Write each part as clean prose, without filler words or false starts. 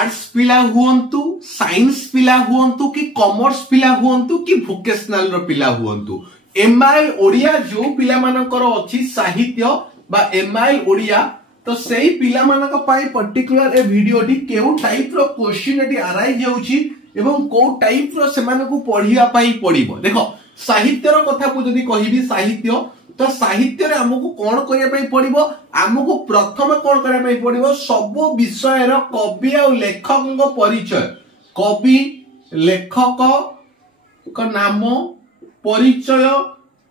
Arts पिला हुअंतु science पिला हुअंतु कि कॉमर्स पिला हुअंतु कि वोकेशनल रो पिला हुअंतु एमआईएल ओडिया जो पिला मानकर अछि साहित्य बा एमआईएल ओडिया तो सेही पिला मानक पाई पर्टिकुलर ए वीडियोटी केउ टाइप रो क्वेश्चन एटी अराइज होउची एवं को टाइप रो सेमान को पढिया पाई पडिबो। देखो साहित्य रो कथा को जदी कहिबी साहित्य तो साहित्य रे हमकु कोन करिया पाई पडिबो हमकु प्रथम कोन करिया पाई पडिबो सब विषय रो कवि आ लेखक को परिचय कवि लेखक को नाम परिचय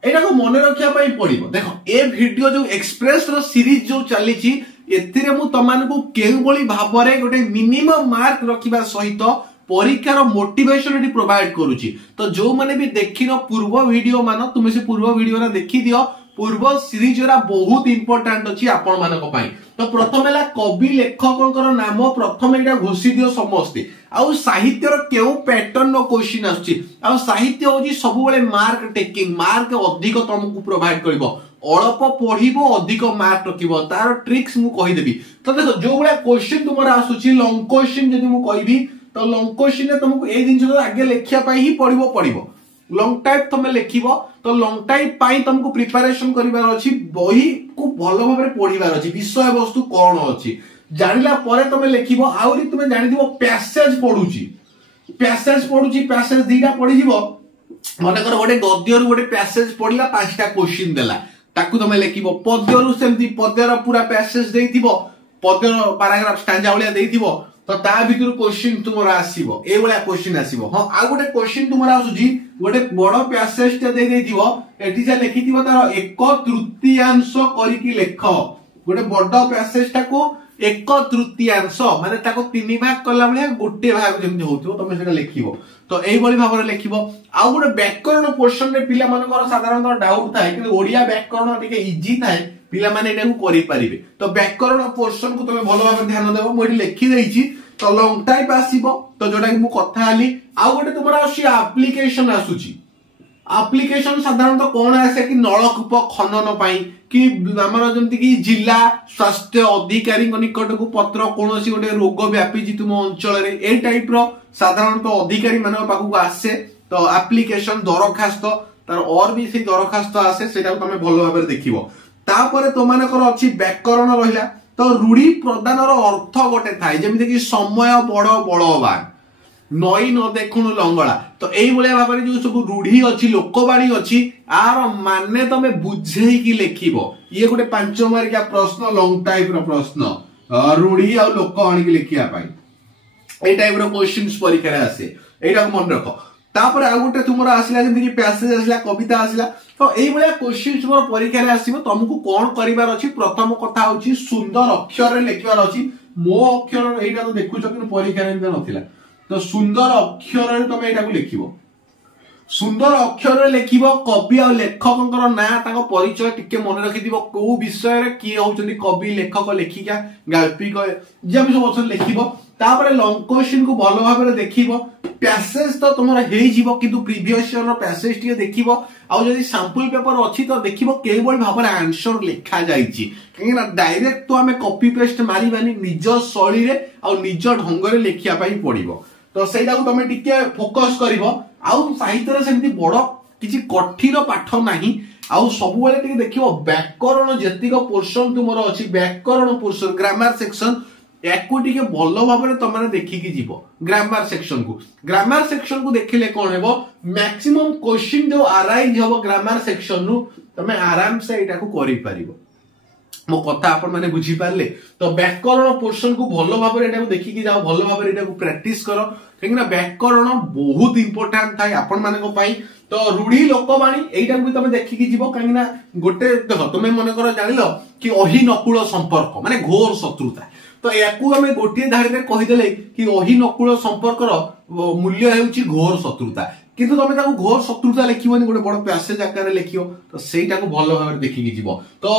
एटा को मन रखिया पाई पडिबो। देखो ए वीडियो जो एक्सप्रेस रो सीरीज जो चली छि एथिरे मु तमान को केउ बोली भाबरे गोटे मिनिमम मार्क रखिबा सहित परीक्षार मोटिवेशन एटी प्रोवाइड करूची। तो जो माने भी देखिनो पूर्व वीडियो मान तुमे से पूर्व वीडियो रा देखि दियो पूर्व सीरीज रा बहुत इंपोर्टेंट अछि आपण मानक पई। तो प्रथम हला कवि लेखककर नाम प्रथम एटा घोषि दियो समस्ते आउ साहित्य रो केउ पैटर्न नो क्वेश्चन आछि आउ साहित्य होजी सब बेले मार्क टेकिंग मार्क अधिक तुमको प्रोवाइड करबो अल्प पढिबो अधिक मार्क रखिबो तार ट्रिक्स मु कहि देबी। तो देखो जो बेले क्वेश्चन तुमरा आसुची लॉन्ग क्वेश्चन जदी मु कहिबी तो लॉन्ग क्वेश्चन ने तुमको ए दिन आगे लिखिया पाई ही पड़िबो लॉन्ग टाइप तुमे लिखिबो तो लॉन्ग टाइप पाई तुमको प्रिपरेशन करिवार अछि बही को भलो भाबरे पढिवार अछि विषय वस्तु कोन अछि जानिला परे तुमे लिखिबो आउरी तुमे जानि दिबो पैसेज पढुची पैसेज दीटा पढि जिवो मने कर गोटे गद्य रु गोटे पैसेज पढिला पांचटा क्वेश्चन देला ताकू तुमे लिखिबो पद्य रु सेमती पद्य रो पूरा पैसेज देइथिबो पद्य रो पैराग्राफ स्टैंजा वाला देइथिबो तो ता भीतर क्वेश्चन तुमरा आसीबो ए वाला क्वेश्चन आसीबो। हां आ गोटे क्वेश्चन तुमरा आसुजी गोटे बडो पैसेज ते दे देथिबो एठी जे लिखिथिबो तार 1/3 करिकि लेख गोटे बडो पैसेज टाको 1/3 माने ताको 3 भाग कला बळे गोटे भाग जेमि होथिबो तमे सेटा लिखिबो। तो एई बळी भाबरे लिखिबो आ गोटे व्याकरण पोर्शन रे पिला मानकर साधारणतः डाउट थाए कि ओडिया व्याकरण टिके इजी थाए पिला माने एटा को करि परिबे। तो व्याकरण पोर्शन को तमे भलो भाबरे ध्यान देबो मोडी लिखि देइची तो लॉन्ग टाइप आसीबो तो जोटा कि मु कथा हली आ गोटे तुमरा आसी एप्लीकेशन आसुची एप्लीकेशन साधारणतः कोन आसे कि नलकूप खनन पाई कि हमर जंती कि जिला स्वास्थ्य अधिकारी निकट को पत्र कोनोसी गोटे रोग व्यापी जी तुम अंचल रे ए टाइप रो साधारणतः अधिकारी मानक पाखु आसे तो एप्लीकेशन दरखास्त तार और भी से दरखास्त आसे सेटा तमे भलो भाबरे देखिबो। तापरे तो मानकर अछि व्याकरण रहिला तो रूढ़ी प्रदान अर्थ गोटे थाए जेमिति कि समय बड़ बलवान नई न देखुनु लंगड़ा तो एई भलिया भाबरे जो सब रूढ़ी अछि लोकवाणी अछि आर माने तमे बुझेई कि लेखिबो ये गोटे 5 मार्किया प्रश्न लॉन्ग टाइप रो प्रश्न रूढ़ी आ लोकवाणी कि लेखिया पाई ए टाइप रो क्वेश्चंस परीक्षा रे आसे एटा को मन रखो। तापर आ गोटे तुमरा आसिला जेमिति कि पैसेज आसिला कविता आसिला तो एई भलिया क्वेश्चंस मोर परीक्षा रे आसीबो तुमको कोन करिवार अछि प्रथम कथा होछि सुंदर अक्षर रे लिखिवार अछि मो अक्षर एटा तो देखुछ कि परीक्षा रे नथिला तो सुंदर अक्षर रे तमे एटा को लिखिबो सुंदर अक्षर रे लिखिबो कवि आ लेखककर ना ताको परिचय टिके मन रखि दिबो को विषय रे की होउछनी कवि लेखक लेखिका गाल्पिक जेम सब अक्षर लिखिबो तापर लॉन्ग क्वेश्चन को भलो भाबरे देखिबो पैसेज तो तुमरा हेई जीवो किंतु प्रीवियस ईयर रो पैसेज टिके देखिबो आ जदी सैंपल पेपर अछि तो देखिबो केबल भाबरे आंसर लिखा जाईची कि ना डायरेक्ट तो हमें कॉपी पेस्ट मारी बानी निज शैली रे आ निज ढंग रे लिखिया पाई पड़िबो। तो सेटा को तमे टिके फोकस करिवो आ साहित्य रे सेमती बडो किछि कठिन पाठ नाही आ सब बेले टिके देखिबो व्याकरण जेतिक पोर्शन तुमरो अछि व्याकरण पोर्शन ग्रामर सेक्शन याकू टिके भलो भाबरे तमाने देखिकी जीवो ग्रामर सेक्शन को देखिले कोन हेबो मैक्सिमम क्वेश्चन जो अराइज होबो ग्रामर सेक्शन नु तमे आराम से एटा को करि परिबो। मो कथा आपण माने बुझी पारले तो व्याकरण पोर्शन को भलो भाबरे एटा को देखिकी जाओ भलो भाबरे एटा को प्रैक्टिस करो ठीक ना व्याकरण बहुत इंपोर्टेंट थाई आपण माने को पाई। तो रूढ़ी लोकवाणी एटा भी तमे देखिकी जीवो काहे ना गोटे देखो तमे मने करो जानिलो कि अहि नकुल संपर्क माने घोर शत्रुता तो याकू हमें गोटे धाड़ी में कहीदेले कि अहि नकुल संपर्कर मूल्य हेउची घोर शत्रुता किंतु तमे ताको घोर शत्रुता लिखिबोनी गोटे बड़ पैसेज आकार लिखियो तो सेटा को भलो भाबरे देखिकी जीवो। तो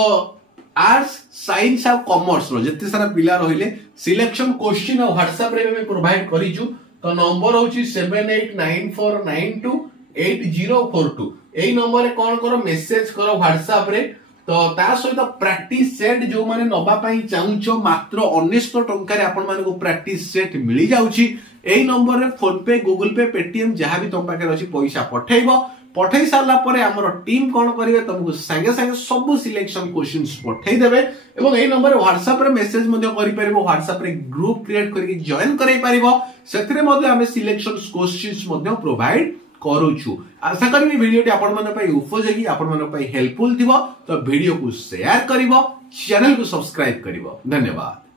आर्ट्स साइंस आ कॉमर्स रो जत्ते सारा पिला रहिले सिलेक्शन क्वेश्चन और व्हाट्सएप रे में प्रोवाइड करिजु। तो नंबर होची 7894928042 एई नंबर रे कोन करो मेसेज करो व्हाट्सएप रे तो ता सहित प्रैक्टिस सेट जो माने नबा पई चाहुचो मात्र 1900 टंका रे आपण माने को प्रैक्टिस सेट मिली जाउची। एई नंबर रे फोन पे गूगल पे पेटीएम जहां भी तुम पाखे अछि पैसा पठेइबो। पठेई सारला परे हमर टीम कोन करिवे तुमको संगे संगे सब सिलेक्शन क्वेश्चंस पठेई देबे एवं एई नंबर रे व्हाट्सएप रे मेसेज मध्ये करि परिबो। व्हाट्सएप रे ग्रुप क्रिएट करके जॉइन करै परिबो। सेथिरे मध्ये हमें सिलेक्शन क्वेश्चंस मध्ये प्रोवाइड करूछु। आशा करी वीडियोटी आपण मन पई उपयोगी आपण मन पई हेल्पफुल थिबो। तो वीडियो को शेयर करिवो, चैनल को सब्सक्राइब करिवो। धन्यवाद।